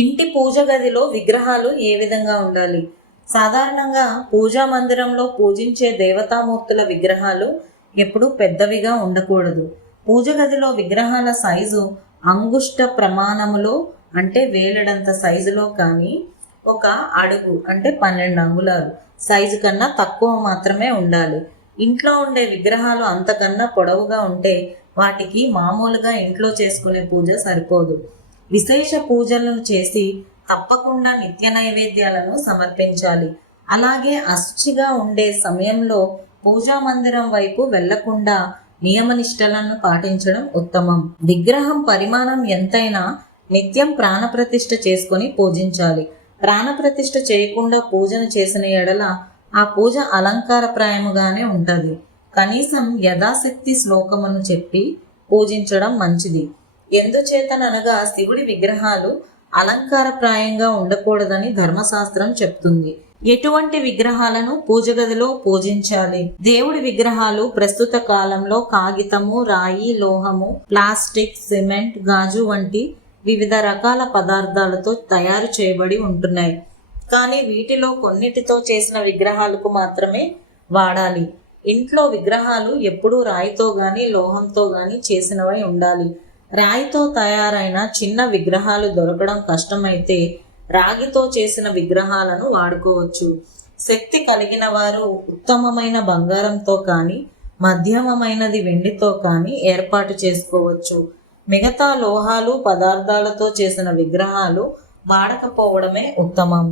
ఇంటి పూజ గదిలో విగ్రహాలు ఏ విధంగా ఉండాలి? సాధారణంగా పూజా మందిరంలో పూజించే దేవతామూర్తుల విగ్రహాలు ఎప్పుడూ పెద్దవిగా ఉండకూడదు. పూజ గదిలో విగ్రహాల సైజు అంగుష్ట ప్రమాణములో అంటే వేలడంత సైజులో కానీ, ఒక అడుగు అంటే 12 అంగుళాలు సైజు కన్నా తక్కువ మాత్రమే ఉండాలి. ఇంట్లో ఉండే విగ్రహాలు అంతకన్నా పొడవుగా ఉంటే వాటికి మామూలుగా ఇంట్లో చేసుకునే పూజ సరిపోదు. విశేష పూజలను చేసి తప్పకుండా నిత్య నైవేద్యాలను సమర్పించాలి. అలాగే అశుచిగా ఉండే సమయంలో పూజా మందిరం వైపు వెళ్లకుండా నియమనిష్టలను పాటించడం ఉత్తమం. విగ్రహం పరిమాణం ఎంతైనా నిత్యం ప్రాణప్రతిష్ఠ చేసుకొని పూజించాలి. ప్రాణప్రతిష్ఠ చేయకుండా పూజను చేసిన ఎడల ఆ పూజ అలంకారప్రాయముగానే ఉంటుంది. కనీసం యథాశక్తి శ్లోకమును చెప్పి పూజించడం మంచిది. ఎందుచేతననగా శివుడి విగ్రహాలు అలంకారప్రాయంగా ఉండకూడదని ధర్మశాస్త్రం చెప్తుంది. ఎటువంటి విగ్రహాలను పూజ గదిలో పూజించాలి? దేవుడి విగ్రహాలు ప్రస్తుత కాలంలో కాగితము, రాయి, లోహము, ప్లాస్టిక్, సిమెంట్, గాజు వంటి వివిధ రకాల పదార్థాలతో తయారు చేయబడి ఉంటున్నాయి. కానీ వీటిలో కొన్నిటితో చేసిన విగ్రహాలకు మాత్రమే వాడాలి. ఇంట్లో విగ్రహాలు ఎప్పుడూ రాయితో గాని లోహంతో గాని చేసినవై ఉండాలి. రాయితో తయారైన చిన్న విగ్రహాలు దొరకడం కష్టమైతే రాగితో చేసిన విగ్రహాలను వాడుకోవచ్చు. శక్తి కలిగిన వారు ఉత్తమమైన బంగారంతో కానీ మధ్యమమైనది వెండితో కానీ ఏర్పాటు చేసుకోవచ్చు. మిగతా లోహాలు పదార్థాలతో చేసిన విగ్రహాలు వాడకపోవడమే ఉత్తమం.